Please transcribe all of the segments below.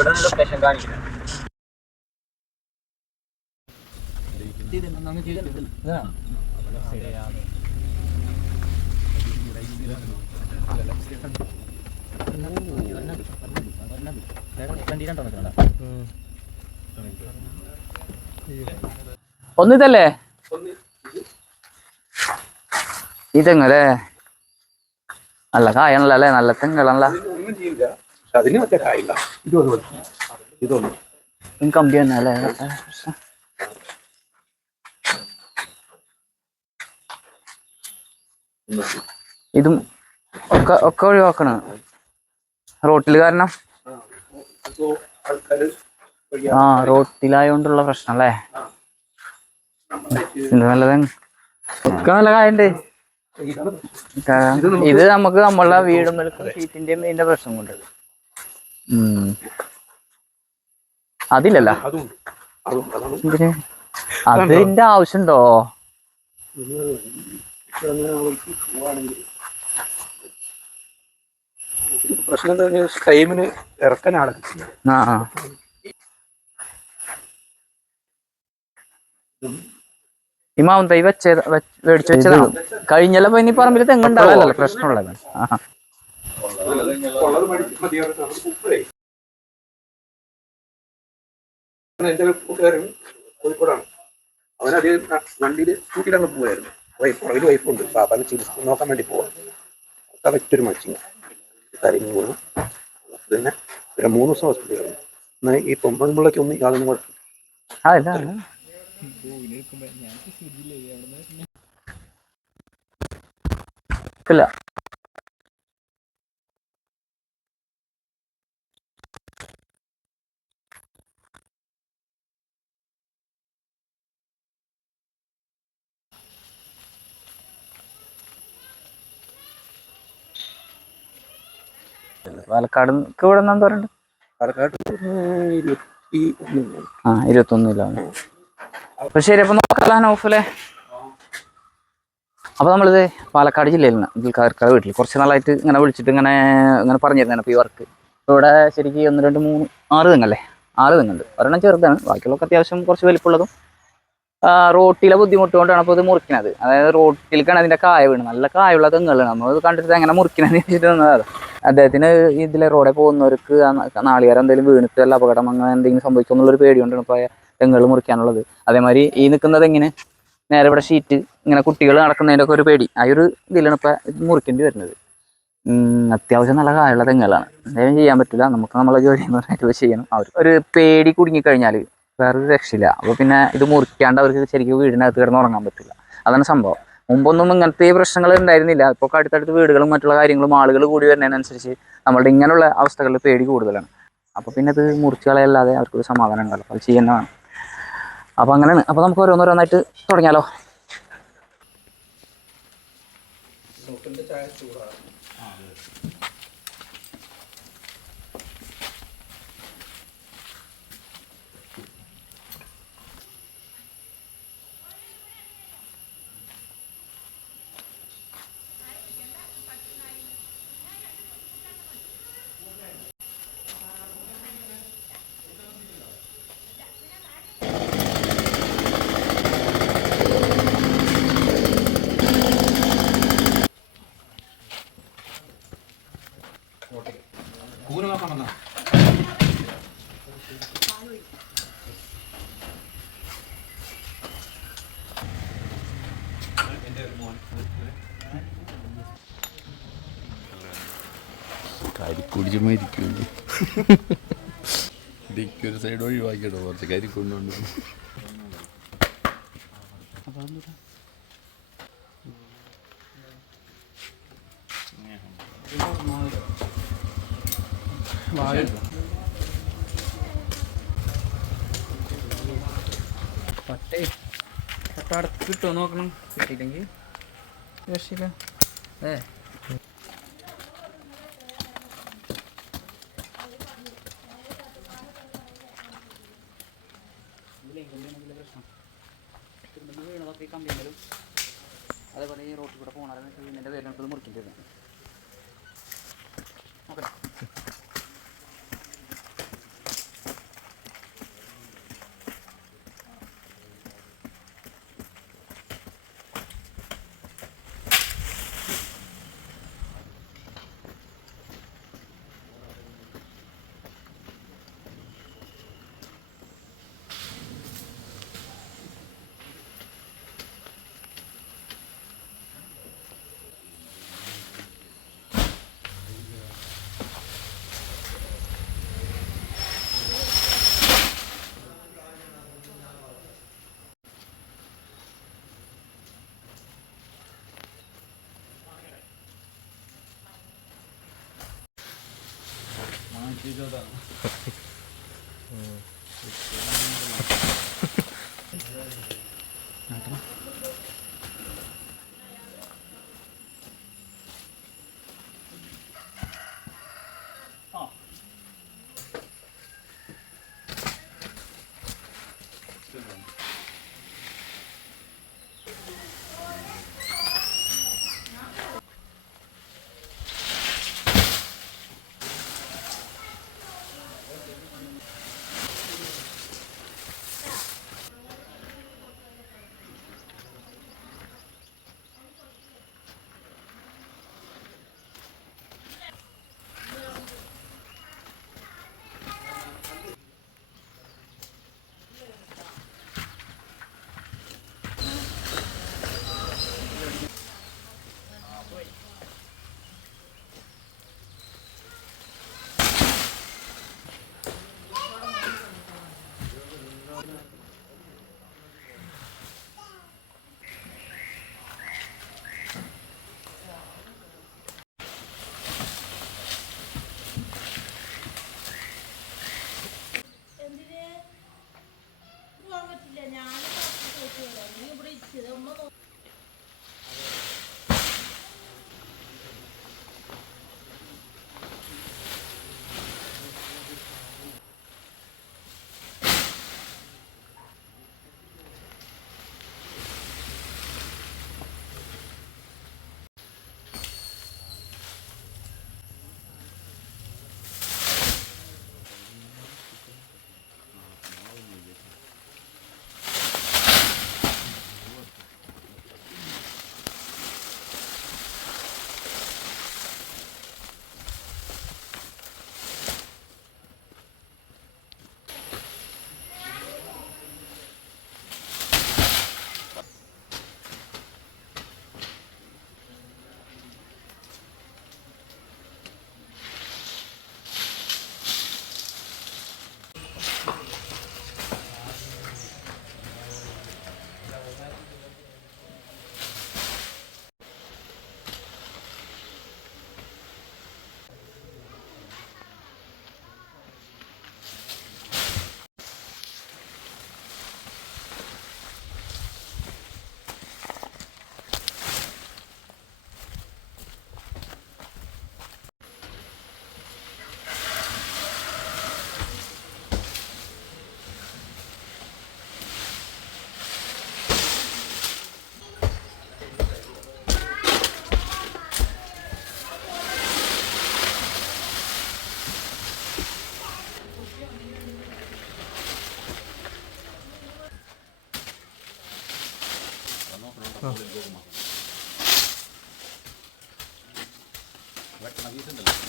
ഇവിടെ ലൊക്കേഷൻ കാണിക്കുന്നത്. ഒന്നിതല്ലേ ഈ തെങ്ങല്ലേ? നല്ല കായാണല്ലോ അല്ലേ? നല്ല തെങ്ങാണല്ലോ. കമ്പി തന്നെ അല്ലേ? ഇതും ഒക്കെ ഒക്കെ ഒഴിവാക്കണം റോട്ടില്, കാരണം റോട്ടിലായോണ്ടുള്ള പ്രശ്നം അല്ലേ? ഇത് നല്ലത് ഒക്കെ നല്ല കായുണ്ട്. ഇത് നമുക്ക് നമ്മളുടെ വീടും ഷീറ്റിന്റെയും ഇതിന്റെ പ്രശ്നം കൊണ്ട് അതില്ലല്ലോ. അതിന്റെ ആവശ്യമുണ്ടോ? പ്രശ്നം എന്താ പറഞ്ഞാൽ ടൈമിന് ഇറക്കാനാണ്. ഈ മാവും തൈ മേടിച്ചു വെച്ചതാണോ? കഴിഞ്ഞല്ലോ. ഇനി പറമ്പിൽ തെങ്ങുണ്ടാവല്ലോ, പ്രശ്നമുള്ളത്. എന്റെ കൂട്ടുകാരൻ കോഴിക്കോടാണ്. അവനത് വണ്ടിയിൽ സ്കൂട്ടിയിലാണ് പോവായിരുന്നു. പുറകിൽ വൈഫുണ്ട്. പാപ്പാനെ ചികിത്സ നോക്കാൻ വേണ്ടി പോവാം. കറക്റ്റൊരു മച്ചിങ് കരിഞ്ഞു പോകുന്നു. പിന്നെ 3 ദിവസം ഹോസ്പിറ്റലിൽ ആയിരുന്നു. എന്നാൽ ഈ പൊമ്പൻപിള്ളയ്ക്ക് ഒന്നും യാതൊന്നും കുഴപ്പമില്ല. പാലക്കാട് ഇവിടെ എന്താ പറയുന്നത്? പാലക്കാട് 21. അപ്പൊ ശരി, അപ്പൊ നോക്കല്ല നൗഫലെ. അപ്പൊ നമ്മളിത് പാലക്കാട് ജില്ലയിൽ നിന്ന് ദിൽഖാർക്കാട് വീട്ടിൽ കുറച്ച് നാളായിട്ട് ഇങ്ങനെ വിളിച്ചിട്ട് ഇങ്ങനെ പറഞ്ഞിരുന്നതാണ് ഇപ്പോൾ ഈ വർക്ക്. ഇപ്പോൾ ഇവിടെ ശരിക്കും 1, 2, 3, 6 തെങ്ങല്ലേ? 6 തെങ്ങുണ്ട്. ഒരെണ്ണം ചെറുതാണ്, ബാക്കിയുള്ളതൊക്കെ അത്യാവശ്യം കുറച്ച് വലിപ്പമുള്ളതും. റോട്ടിലെ ബുദ്ധിമുട്ട് കൊണ്ടാണ് അപ്പോൾ ഇത് മുറിക്കുന്നത്. അതായത് റോട്ടിലേക്കാണ് അതിൻ്റെ കായ വീണ്. നല്ല കായുള്ള തെങ്ങുകളാണ്. നമ്മൾ കണ്ടിട്ട് എങ്ങനെ മുറിക്കണമെന്ന് വെച്ചിട്ട് വന്നതാണ്. അദ്ദേഹത്തിന് ഇതിലെ റോഡിൽ പോകുന്നവർക്ക് നാളികേരം എന്തെങ്കിലും വീണിട്ട് വല്ല അപകടം അങ്ങനെ എന്തെങ്കിലും സംഭവിക്കുമെന്നുള്ളൊരു പേടി കൊണ്ടാണ് ഇപ്പോൾ തെങ്ങുകൾ മുറിക്കാനുള്ളത്. അതേമാതിരി ഈ നിൽക്കുന്നത് എങ്ങനെ നേരെ ഇവിടെ ഷീറ്റ് ഇങ്ങനെ കുട്ടികൾ നടക്കുന്നതിൻ്റെ ഒക്കെ ഒരു പേടി, ആ ഒരു ഇതിലാണ് ഇപ്പോൾ മുറിക്കേണ്ടി വരുന്നത്. അത്യാവശ്യം നല്ല കായുള്ള തെങ്ങുകളാണ്. എന്തെങ്കിലും ചെയ്യാൻ പറ്റില്ല, നമുക്ക് നമ്മളെ ജോലി എന്ന് പറഞ്ഞിട്ട് ചെയ്യണം. അവർ ഒരു പേടി കുടുങ്ങിക്കഴിഞ്ഞാൽ വേറൊരു രക്ഷയില്ല. അപ്പോൾ പിന്നെ ഇത് മുറിക്കാണ്ട് അവർക്ക് ശരിക്കും വീടിനകത്ത് കിടന്ന് ഉറങ്ങാൻ പറ്റില്ല. അതാണ് സംഭവം. മുമ്പൊന്നും ഇങ്ങനത്തെ ഈ പ്രശ്നങ്ങൾ ഉണ്ടായിരുന്നില്ല. ഇപ്പോൾ അടുത്തടുത്ത് വീടുകളും മറ്റുള്ള കാര്യങ്ങളും ആളുകൾ കൂടി വരുന്നതിനനുസരിച്ച് നമ്മളുടെ ഇങ്ങനെയുള്ള അവസ്ഥകളിൽ പേടി കൂടുതലാണ്. അപ്പോൾ പിന്നെ ഇത് മുറിച്ച് കളയല്ലാതെ അവർക്കൊരു സമാധാനം ഉണ്ടല്ലോ, അത് ചെയ്യുന്നതാണ്. അപ്പോൾ അങ്ങനെയാണ്. അപ്പോൾ നമുക്ക് ഓരോന്നോരോന്നായിട്ട് തുടങ്ങിയാലോ? കരിക്കുടിച്ചുമ്പോൾ ഇരിക്കുമല്ലോ. ഡിക്കൊരു സൈഡ് ഒഴിവാക്കിയിട്ടോ, കുറച്ച് കരിക്കൊണ്ടുണ്ട്. പട്ട അടുത്ത് കിട്ടുമോ നോക്കണം. കിട്ടിയില്ലെങ്കിൽ രക്ഷില്ല. വീണതൊക്കെ ഈ കമ്പിയിലും അതേപോലെ ഈ റോട്ടിൽ കൂടെ പോകണമെന്ന് ഇതിൻ്റെ പേര് നമുക്കത് മുറിക്കേണ്ടി വരും. നോക്കട്ടെ.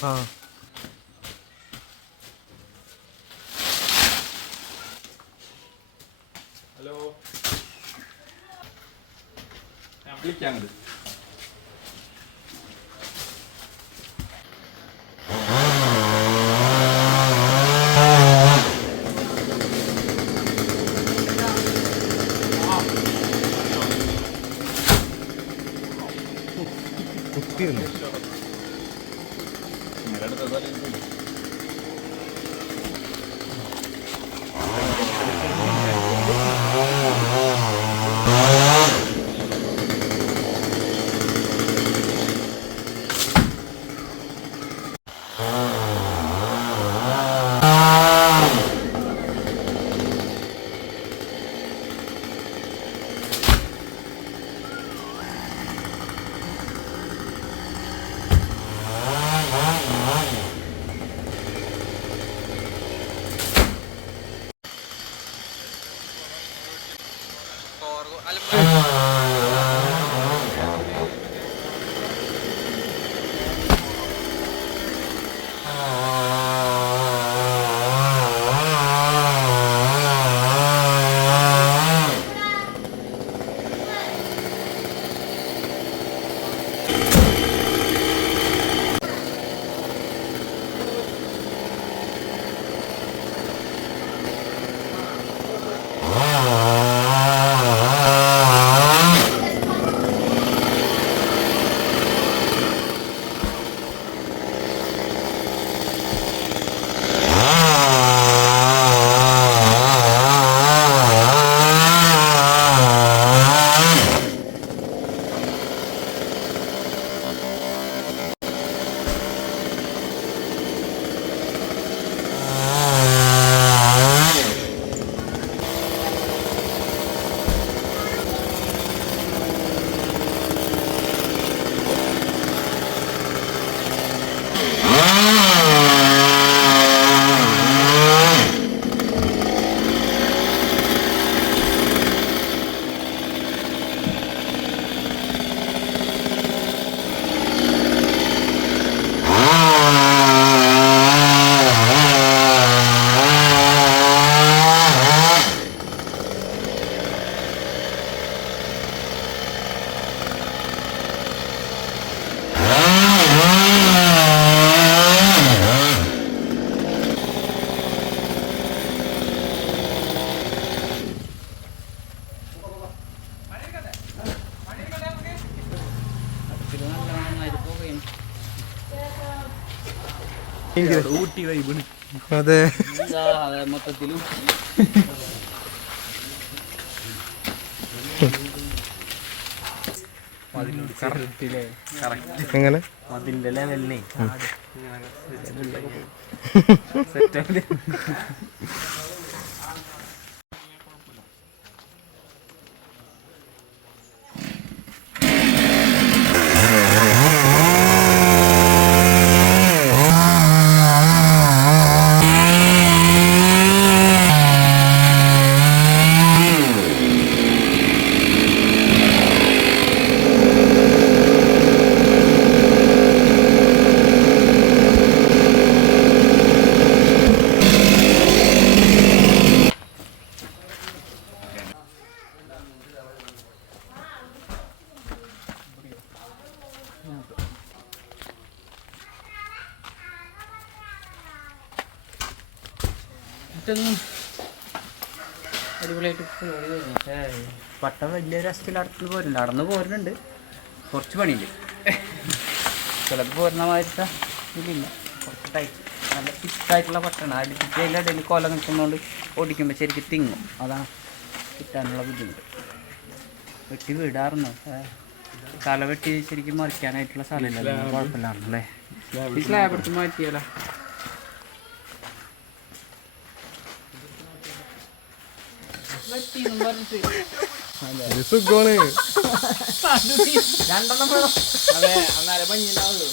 ആ ഹലോ ഞാൻ വിളിക്കാങ്ങട് കുത്തിയിരുന്നു. ഊട്ടി വൈബാണ്. അതെ മൊത്തത്തിലും എങ്ങനെ അതിന്റെ ലെവലിനെ അടിപൊളിയായിട്ട് പക്ഷേ പട്ടം വലിയ രസത്തിൽ നടന്നു പോരുന്നുണ്ട്. കുറച്ച് പണിയുണ്ട്. ചിലപ്പോൾ പോരുന്ന മാതിരത്തെ ഇതില്ല. കുറച്ച് ടൈറ്റ് നല്ല ഫിറ്റായിട്ടുള്ള പട്ടണം. അടുപ്പിച്ച് അതിൻ്റെ ഇടയിൽ കൊല നിൽക്കുന്നതുകൊണ്ട് ഓടിക്കുമ്പോൾ ശരിക്കും തിങ്ങും. അതാണ് കിട്ടാനുള്ള ബുദ്ധിമുട്ട്. വെട്ടി വിടാറുണ്ട്. തല വെട്ടി ശരിക്കും മറിക്കാനായിട്ടുള്ള സ്ഥലമില്ല. കുഴപ്പമില്ലാണല്ലേ. ഈ സ്ലാബ് എടുത്ത് മാറ്റിയാലോ. സുഖമാണ്. രണ്ടെണ്ണം വേണം. അതെ അന്നേരം പഞ്ഞിണ്ടാവുള്ളൂ.